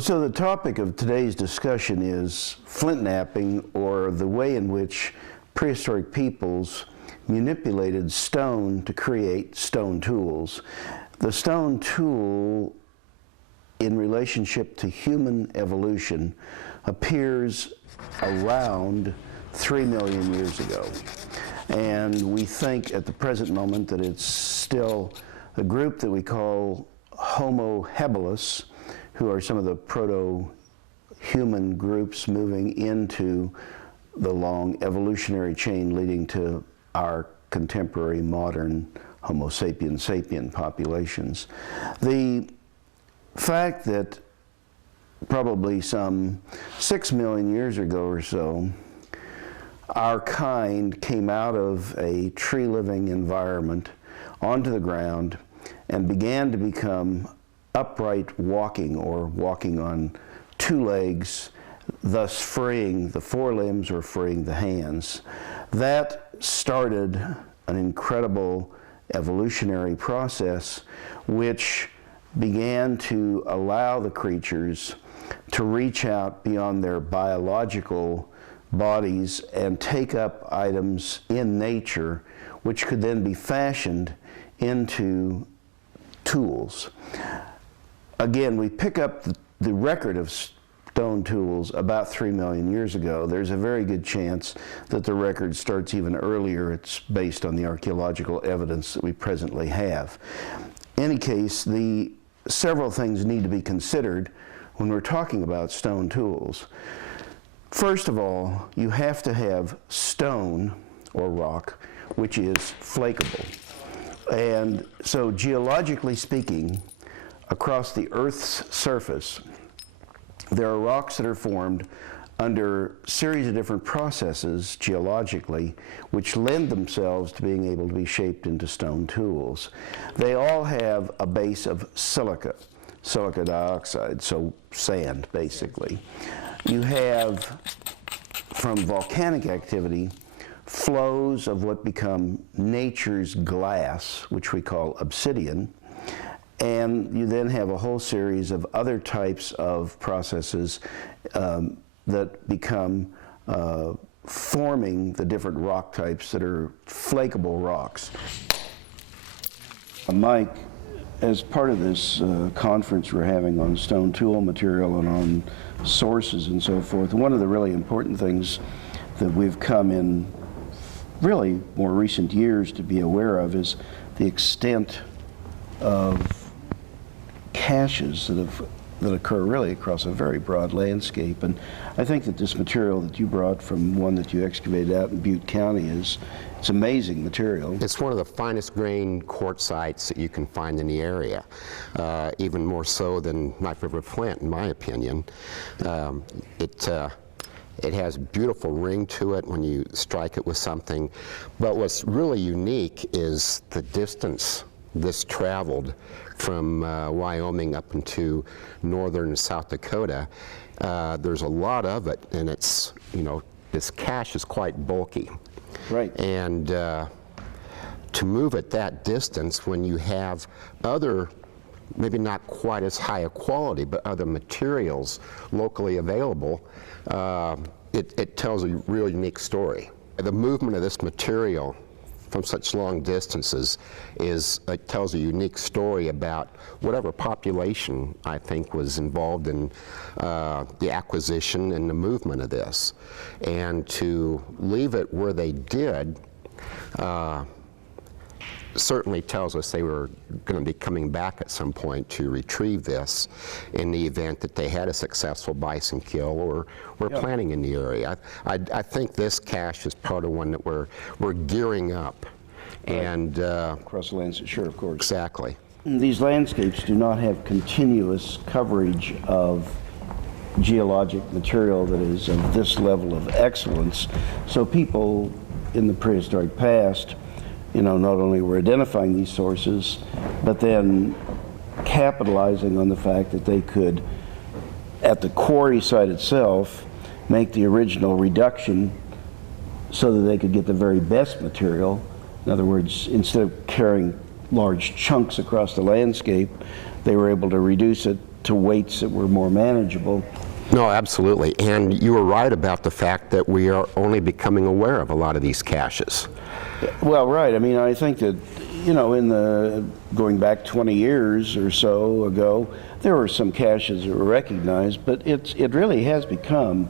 Well, so the topic of today's discussion is flintknapping, or the way in which prehistoric peoples manipulated stone to create stone tools. The stone tool, in relationship to human evolution, appears around 3 million years ago. And we think at the present moment that it's still a group that we call Homo habilis, who are some of the proto-human groups moving into the long evolutionary chain leading to our contemporary modern Homo sapien sapien populations. The fact that probably some 6 million years ago or so, our kind came out of a tree-living environment onto the ground and began to become upright walking, or walking on two legs, thus freeing the forelimbs or freeing the hands. That started an incredible evolutionary process which began to allow the creatures to reach out beyond their biological bodies and take up items in nature which could then be fashioned into tools. Again, we pick up the record of stone tools about 3 million years ago. There's a very good chance that the record starts even earlier. It's based on the archaeological evidence that we presently have. In any case, several things need to be considered when we're talking about stone tools. First of all, you have to have stone or rock, which is flakeable. And so geologically speaking, across the Earth's surface, there are rocks that are formed under a series of different processes geologically which lend themselves to being able to be shaped into stone tools. They all have a base of silica dioxide, so sand basically. You have, from volcanic activity, flows of what become nature's glass, which we call obsidian, and you then have a whole series of other types of processes that become forming the different rock types that are flakeable rocks. Mike, as part of this conference we're having on stone tool material and on sources and so forth, one of the really important things that we've come in really more recent years to be aware of is the extent of caches that occur really across a very broad landscape. And I think that this material that you brought from one that you excavated out in Butte County it's amazing material. It's one of the finest grained quartzites that you can find in the area, even more so than Knife River Flint, in my opinion. It has a beautiful ring to it when you strike it with something. But what's really unique is the distance this traveled from Wyoming up into northern South Dakota. There's a lot of it, and it's, this cache is quite bulky. Right. And to move it that distance when you have other, maybe not quite as high a quality, but other materials locally available, it tells a real unique story. The movement of this material from such long distances it tells a unique story about whatever population I think was involved in the acquisition and the movement of this. And to leave it where they did certainly tells us they were going to be coming back at some point to retrieve this in the event that they had a successful bison kill or were planning in the area. I think this cache is part of one that we're gearing up. Right. And across the landscape, sure, of course. Exactly. These landscapes do not have continuous coverage of geologic material that is of this level of excellence. So people in the prehistoric past, not only were identifying these sources, but then capitalizing on the fact that they could, at the quarry site itself, make the original reduction so that they could get the very best material. In other words, instead of carrying large chunks across the landscape, they were able to reduce it to weights that were more manageable. No, absolutely. And you were right about the fact that we are only becoming aware of a lot of these caches. Well, right. I mean, I think that, you know, going back 20 years or so ago, there were some caches that were recognized, but it really has become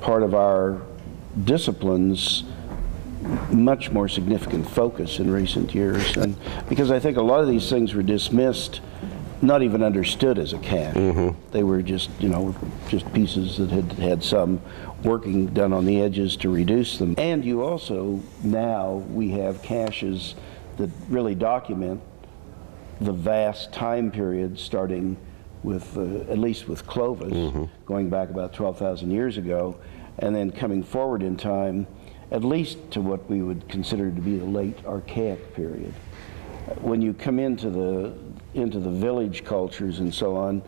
part of our discipline's much more significant focus in recent years. And because I think a lot of these things were dismissed, not even understood as a cache. They were just, you know, just pieces that had some working done on the edges to reduce them. And you also, now we have caches that really document the vast time period starting with, at least with Clovis, going back about 12,000 years ago, and then coming forward in time, at least to what we would consider to be the late Archaic period. When you come into the village cultures and so on,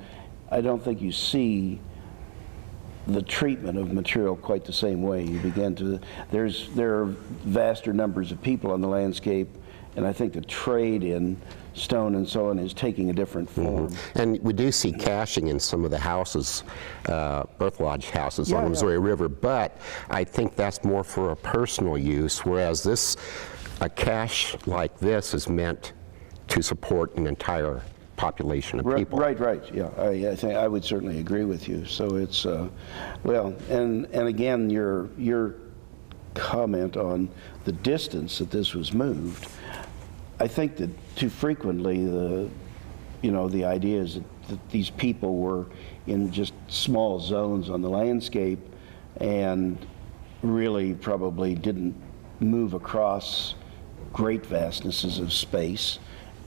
I don't think you see the treatment of material quite the same way. You begin to, there are vaster numbers of people on the landscape, and I think the trade in stone and so on is taking a different form. And we do see caching in some of the houses, birth lodge houses on the Missouri River, but I think that's more for a personal use, whereas a cache like this is meant to support an entire population of people. Right, yeah. I think I would certainly agree with you. So it's, well, and again, your comment on the distance that this was moved, I think that too frequently the idea is that these people were in just small zones on the landscape and really probably didn't move across great vastnesses of space,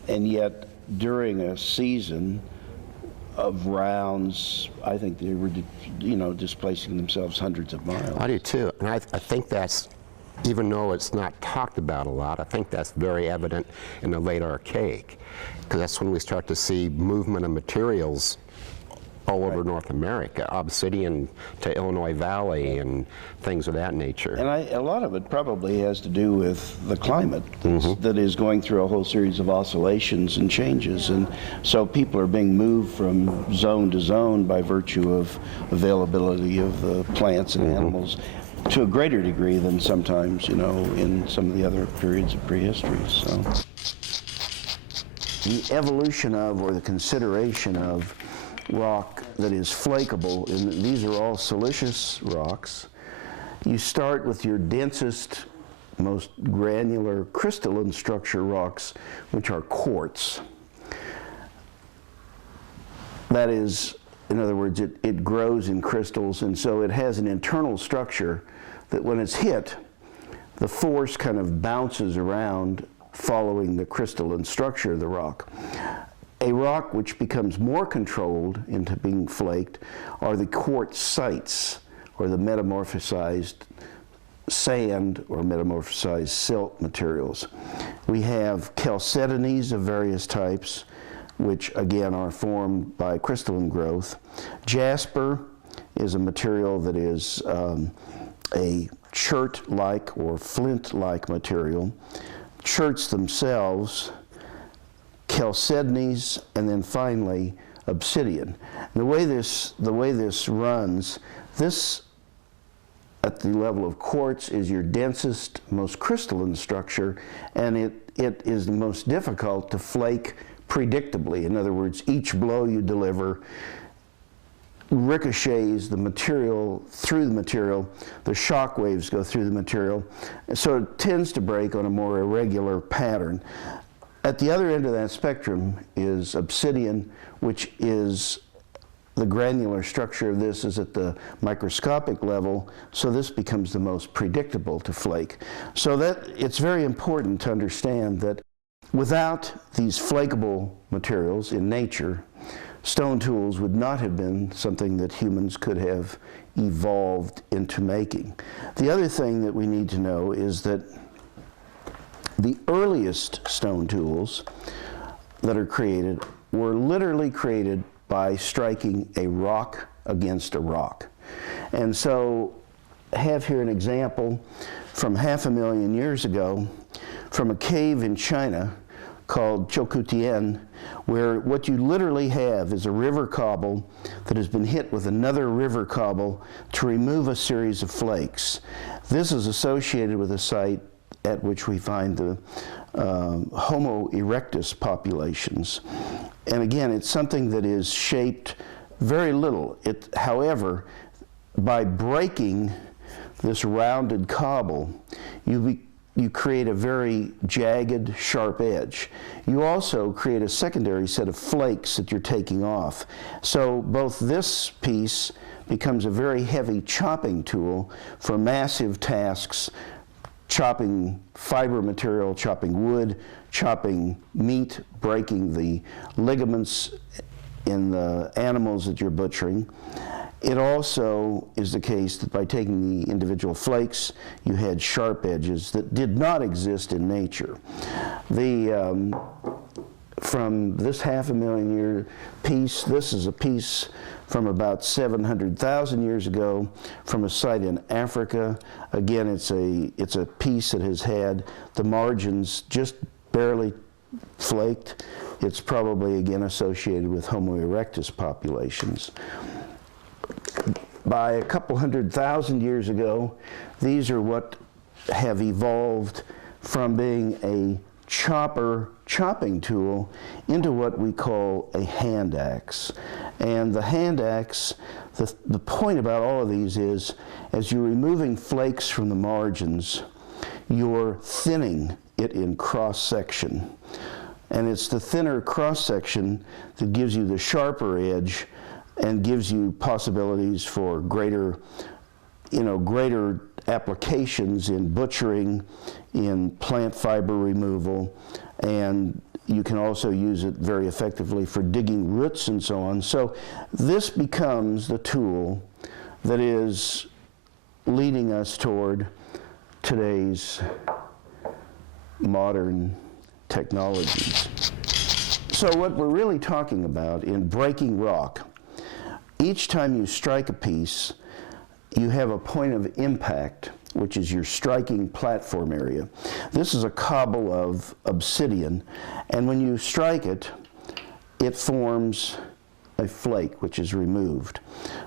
and yet during a season of rounds, I think they were, displacing themselves hundreds of miles. I do too, and I think that's, even though it's not talked about a lot, I think that's very evident in the late Archaic, because that's when we start to see movement of materials all over North America, obsidian to Illinois Valley and things of that nature. And a lot of it probably has to do with the climate that is going through a whole series of oscillations and changes. And so people are being moved from zone to zone by virtue of availability of the plants and animals to a greater degree than sometimes, in some of the other periods of prehistory. So the evolution of, or the consideration of, rock that is flakeable, and these are all siliceous rocks. You start with your densest, most granular crystalline structure rocks, which are quartz. That is, in other words, it grows in crystals, and so it has an internal structure that when it's hit, the force kind of bounces around following the crystalline structure of the rock. A rock which becomes more controlled into being flaked are the quartzites, or the metamorphosized sand or metamorphosized silt materials. We have chalcedonies of various types, which again are formed by crystalline growth. Jasper is a material that is a chert-like or flint-like material. Cherts themselves, chalcedonies, and then finally obsidian. And the way this runs, this at the level of quartz is your densest, most crystalline structure, and it is the most difficult to flake predictably. In other words, each blow you deliver ricochets the material through the material, the shock waves go through the material, so it tends to break on a more irregular pattern. At the other end of that spectrum is obsidian, which is the granular structure of this is at the microscopic level, so this becomes the most predictable to flake. So that it's very important to understand that without these flakeable materials in nature, stone tools would not have been something that humans could have evolved into making. The other thing that we need to know is that the earliest stone tools that are created were literally created by striking a rock against a rock. And so I have here an example from 500,000 years ago from a cave in China called chokutien, where what you literally have is a river cobble that has been hit with another river cobble to remove a series of flakes. This is associated with a site at which we find the Homo erectus populations. And again, it's something that is shaped very little. However, by breaking this rounded cobble, you create a very jagged, sharp edge. You also create a secondary set of flakes that you're taking off. So both this piece becomes a very heavy chopping tool for massive tasks, chopping fiber material, chopping wood, chopping meat, breaking the ligaments in the animals that you're butchering. It also is the case that by taking the individual flakes, you had sharp edges that did not exist in nature. From this 500,000 year piece, this is a piece from about 700,000 years ago from a site in Africa. Again, it's a piece that has had the margins just barely flaked. It's probably, again, associated with Homo erectus populations. By a couple 100,000 years ago, these are what have evolved from being a chopping tool into what we call a hand axe. And the hand axe, the point about all of these is, as you're removing flakes from the margins, you're thinning it in cross-section. And it's the thinner cross-section that gives you the sharper edge and gives you possibilities for greater applications in butchering, in plant fiber removal, and you can also use it very effectively for digging roots and so on. So this becomes the tool that is leading us toward today's modern technologies. So what we're really talking about in breaking rock, each time you strike a piece, you have a point of impact, which is your striking platform area. This is a cobble of obsidian, and when you strike it, it forms a flake, which is removed.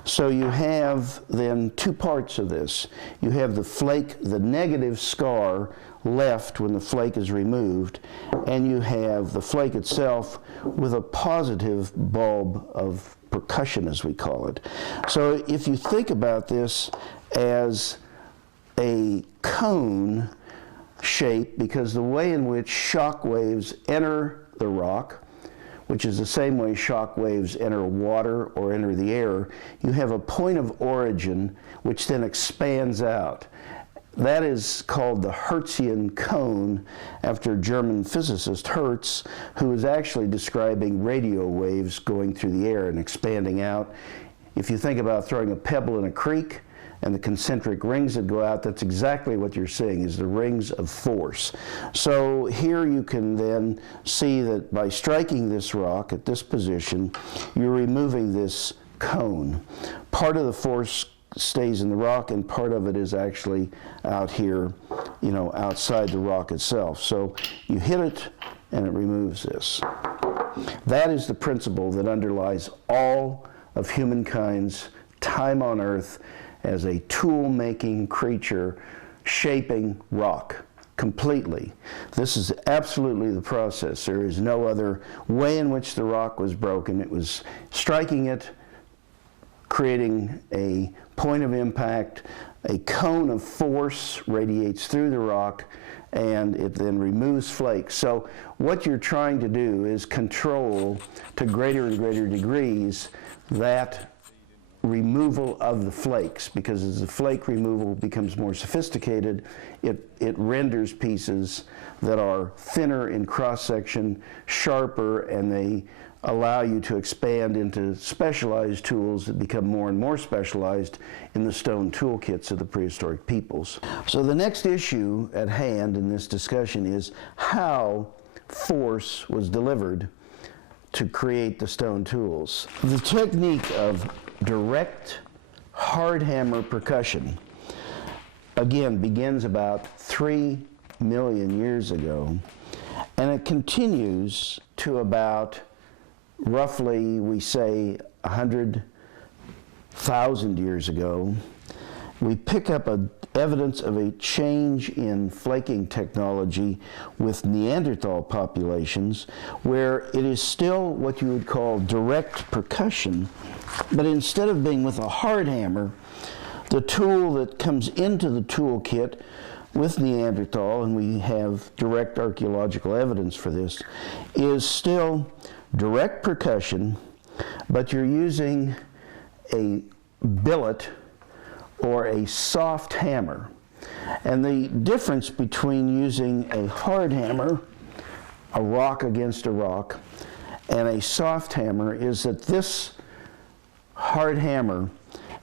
So you have then two parts of this. You have the flake, the negative scar left when the flake is removed, and you have the flake itself with a positive bulb of percussion, as we call it. So if you think about this as a cone shape, because the way in which shock waves enter the rock, which is the same way shock waves enter water or enter the air, you have a point of origin which then expands out. That is called the Hertzian cone, after German physicist Hertz, who was actually describing radio waves going through the air and expanding out. If you think about throwing a pebble in a creek and the concentric rings that go out, that's exactly what you're seeing, is the rings of force. So here you can then see that by striking this rock at this position, you're removing this cone. Part of the force stays in the rock, and part of it is actually out here, outside the rock itself. So you hit it, and it removes this. That is the principle that underlies all of humankind's time on Earth as a tool-making creature, shaping rock completely. This is absolutely the process. There is no other way in which the rock was broken. It was striking it, creating a point of impact, a cone of force radiates through the rock, and it then removes flakes. So what you're trying to do is control to greater and greater degrees that removal of the flakes, because as the flake removal becomes more sophisticated, it renders pieces that are thinner in cross-section, sharper, and they allow you to expand into specialized tools that become more and more specialized in the stone toolkits of the prehistoric peoples. So the next issue at hand in this discussion is how force was delivered to create the stone tools. The technique of direct hard hammer percussion, again, begins about 3 million years ago. And it continues to about, roughly, we say, 100,000 years ago. We pick up evidence of a change in flaking technology with Neanderthal populations, where it is still what you would call direct percussion, but instead of being with a hard hammer, the tool that comes into the toolkit with Neanderthal, and we have direct archaeological evidence for this, is still direct percussion, but you're using a billet or a soft hammer. And the difference between using a hard hammer, a rock against a rock, and a soft hammer is that this hard hammer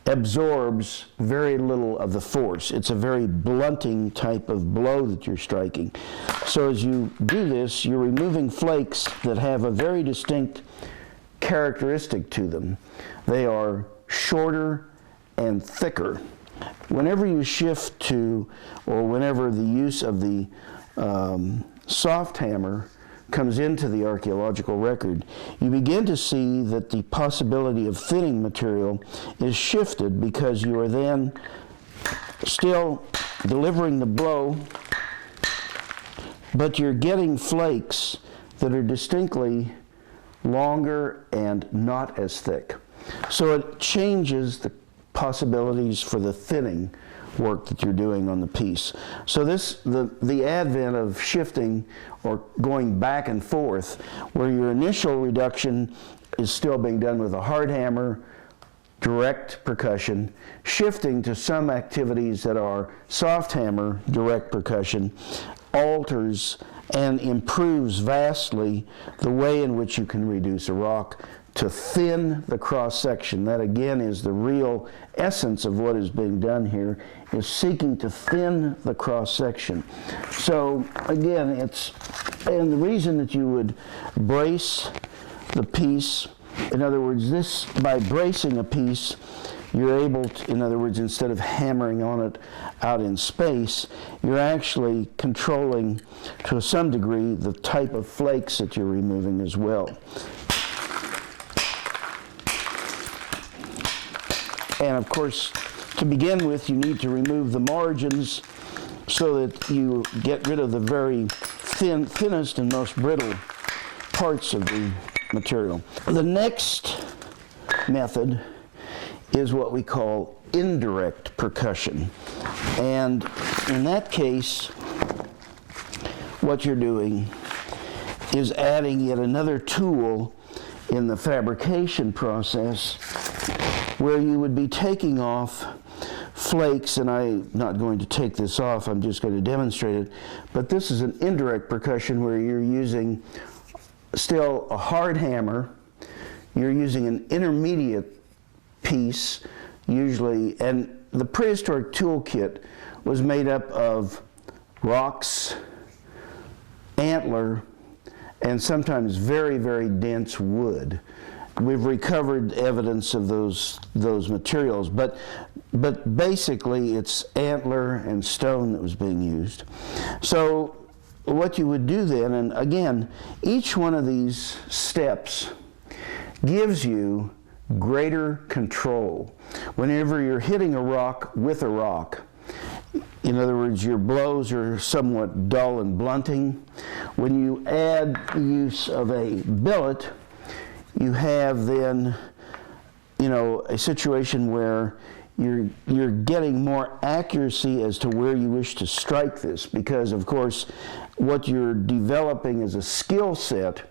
absorbs very little of the force. It's a very blunting type of blow that you're striking. So as you do this, you're removing flakes that have a very distinct characteristic to them. They are shorter and thicker. Whenever you shift to, or whenever the use of the soft hammer comes into the archaeological record, you begin to see that the possibility of thinning material is shifted, because you are then still delivering the blow, but you're getting flakes that are distinctly longer and not as thick. So it changes the possibilities for the thinning work that you're doing on the piece. So the advent of shifting or going back and forth, where your initial reduction is still being done with a hard hammer, direct percussion, shifting to some activities that are soft hammer, direct percussion, alters and improves vastly the way in which you can reduce a rock to thin the cross-section. That again is the real essence of what is being done here, is seeking to thin the cross-section. So again, and the reason that you would brace the piece, in other words, by bracing a piece, you're able to, in other words, instead of hammering on it out in space, you're actually controlling to some degree the type of flakes that you're removing as well. And of course, to begin with, you need to remove the margins so that you get rid of the very thinnest and most brittle parts of the material. The next method is what we call indirect percussion. And in that case, what you're doing is adding yet another tool in the fabrication process, where you would be taking off flakes, and I'm not going to take this off, I'm just going to demonstrate it, but this is an indirect percussion where you're using still a hard hammer, you're using an intermediate piece, usually, and the prehistoric toolkit was made up of rocks, antler, and sometimes very, very dense wood. We've recovered evidence of those materials, but basically it's antler and stone that was being used. So what you would do then, and again, each one of these steps gives you greater control. Whenever you're hitting a rock with a rock, in other words, your blows are somewhat dull and blunting. When you add the use of a billet, you have then, a situation where you're getting more accuracy as to where you wish to strike this, because of course what you're developing as a skill set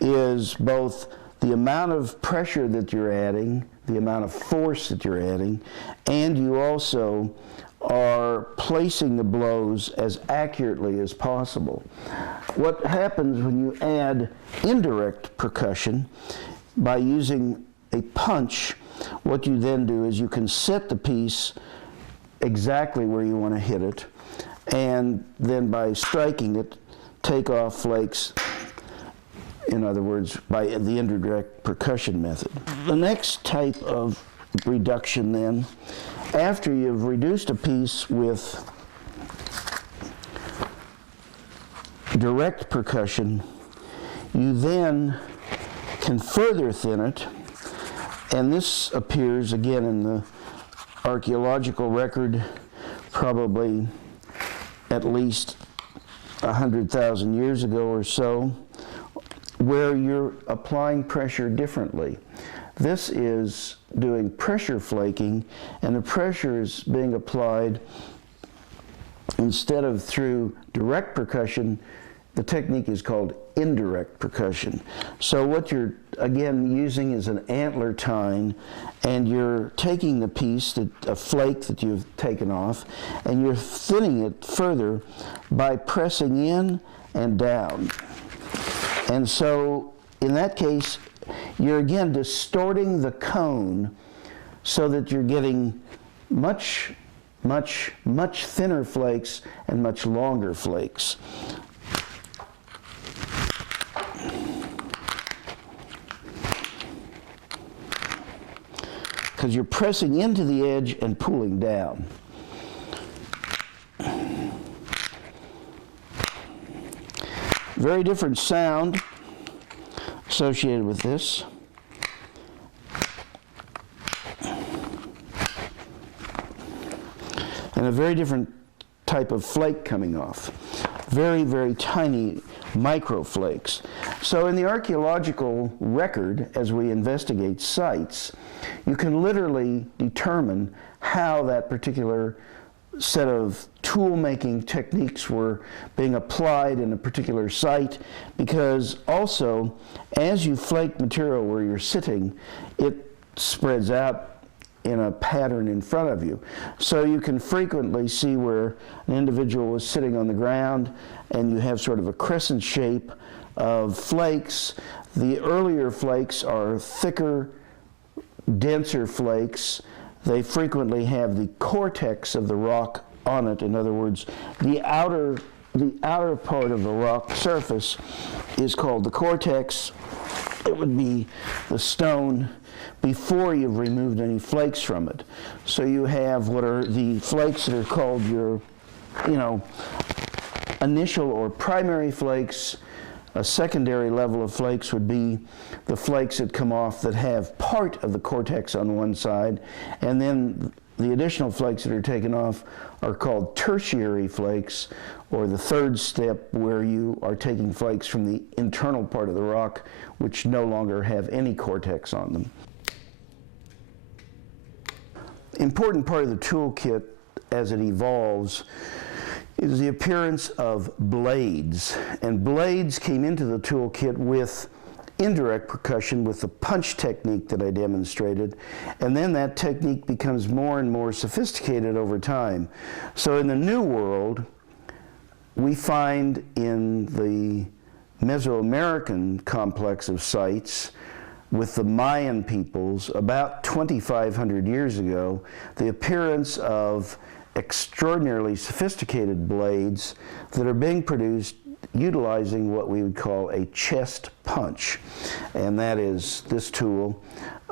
is both the amount of pressure that you're adding, the amount of force that you're adding, and you also are placing the blows as accurately as possible. What happens when you add indirect percussion by using a punch, what you then do is you can set the piece exactly where you want to hit it, and then by striking it, take off flakes, in other words, by the indirect percussion method. The next type of reduction then, after you've reduced a piece with direct percussion, you then can further thin it, and this appears again in the archaeological record probably at least 100,000 years ago or so, where you're applying pressure differently. This is doing pressure flaking, and the pressure is being applied instead of through direct percussion. The technique is called indirect percussion. So what you're again using is an antler tine, and you're taking the piece, a flake that you've taken off, and you're thinning it further by pressing in and down. And so in that case, you're again distorting the cone so that you're getting much thinner flakes and much longer flakes. Because you're pressing into the edge and pulling down. Very different sound associated with this. And a very different type of flake coming off. Very, very tiny micro flakes. So in the archaeological record, as we investigate sites, you can literally determine how that particular set of tool-making techniques were being applied in a particular site, because also, as you flake material where you're sitting, it spreads out in a pattern in front of you. So you can frequently see where an individual was sitting on the ground, and you have sort of a crescent shape of flakes. The earlier flakes are thicker, denser flakes. They frequently have the cortex of the rock on it. In other words, the outer part of the rock surface is called the cortex. It would be the stone before you've removed any flakes from it. So you have what are the flakes that are called your, initial or primary flakes. A secondary level of flakes would be the flakes that come off that have part of the cortex on one side, and then the additional flakes that are taken off are called tertiary flakes, or the third step, where you are taking flakes from the internal part of the rock which no longer have any cortex on them. Important part of the toolkit as it evolves is the appearance of blades. And blades came into the toolkit with indirect percussion, with the punch technique that I demonstrated, and then that technique becomes more and more sophisticated over time. So in the New World, we find in the Mesoamerican complex of sites with the Mayan peoples about 2,500 years ago, the appearance of extraordinarily sophisticated blades that are being produced utilizing what we would call a chest punch. And that is this tool,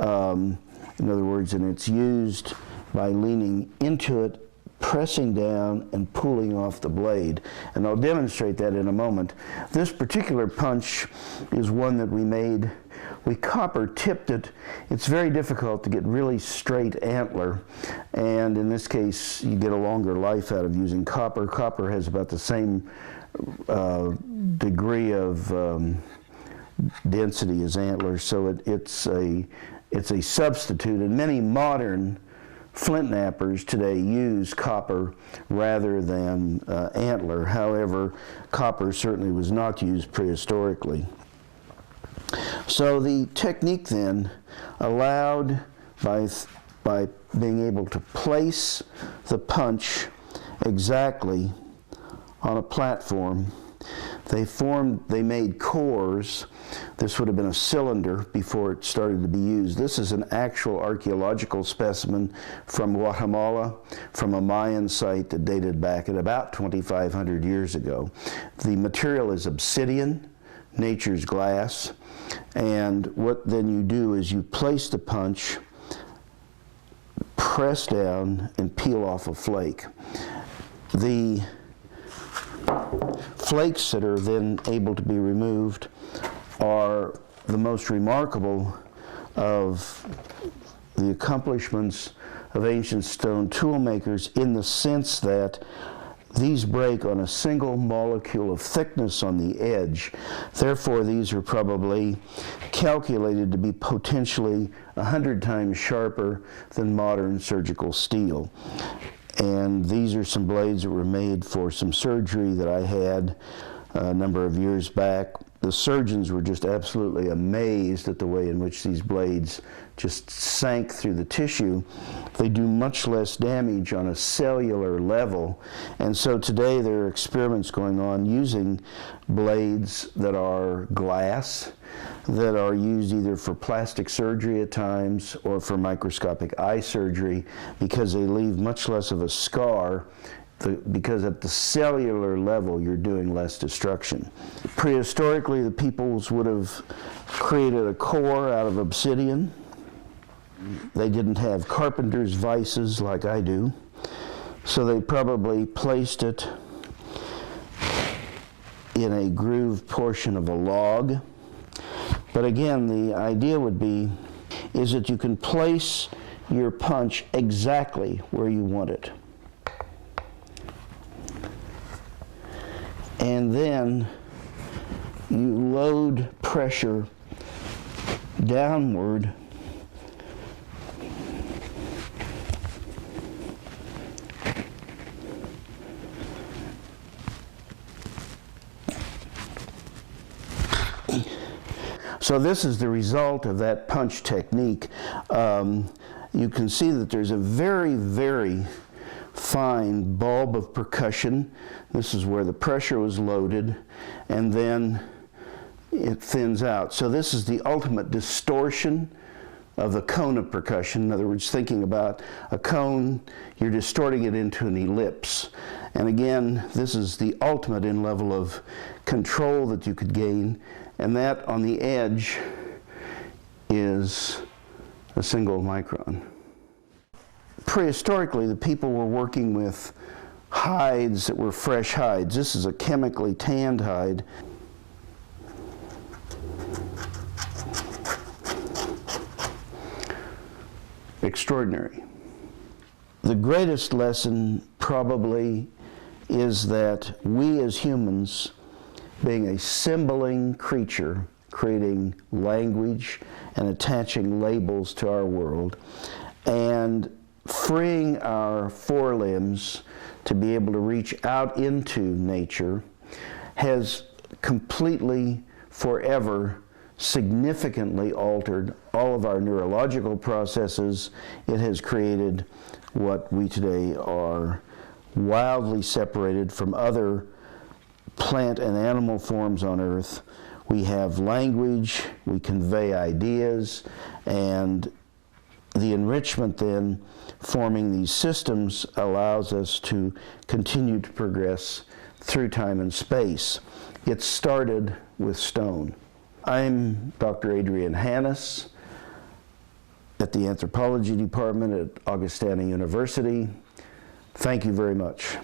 in other words, and it's used by leaning into it, pressing down, and pulling off the blade. And I'll demonstrate that in a moment. This particular punch is one that we made. We copper tipped it. It's very difficult to get really straight antler, and in this case you get a longer life out of using copper. Copper has about the same degree of density as antler, so it's a substitute, and many modern flint knappers today use copper rather than antler. However, copper certainly was not used prehistorically. So the technique then allowed by being able to place the punch exactly on a platform. They made cores. This would have been a cylinder before it started to be used. This is an actual archaeological specimen from Guatemala, from a Mayan site that dated back at about 2,500 years ago. The material is obsidian, nature's glass, and what then you do is you place the punch, press down, and peel off a flake. The flakes that are then able to be removed are the most remarkable of the accomplishments of ancient stone tool makers, in the sense that these break on a single molecule of thickness on the edge. Therefore, these are probably calculated to be potentially 100 times sharper than modern surgical steel. And these are some blades that were made for some surgery that I had a number of years back. The surgeons were just absolutely amazed at the way in which these blades just sank through the tissue. They do much less damage on a cellular level. And so today there are experiments going on using blades that are glass, that are used either for plastic surgery at times or for microscopic eye surgery, because they leave much less of a scar, because at the cellular level you're doing less destruction. Prehistorically, the peoples would have created a core out of obsidian. They didn't have carpenter's vices like I do, so they probably placed it in a grooved portion of a log. But again, the idea would be is that you can place your punch exactly where you want it. And then you load pressure downward So this is the result of that punch technique. You can see that there's a very, very fine bulb of percussion. This is where the pressure was loaded, and then it thins out. So this is the ultimate distortion of the cone of percussion. In other words, thinking about a cone, you're distorting it into an ellipse. And again, this is the ultimate in level of control that you could gain, and that on the edge is a single micron. Prehistorically, the people were working with hides that were fresh hides. This is a chemically tanned hide. Extraordinary. The greatest lesson probably is that we as humans, being a symboling creature, creating language and attaching labels to our world, and freeing our forelimbs to be able to reach out into nature, has completely, forever, significantly altered all of our neurological processes. It has created what we today are wildly separated from other plant and animal forms on Earth. We have language, we convey ideas, and the enrichment then forming these systems allows us to continue to progress through time and space. It started with stone. I'm Dr. Adrien Hannus at the Anthropology Department at Augustana University. Thank you very much.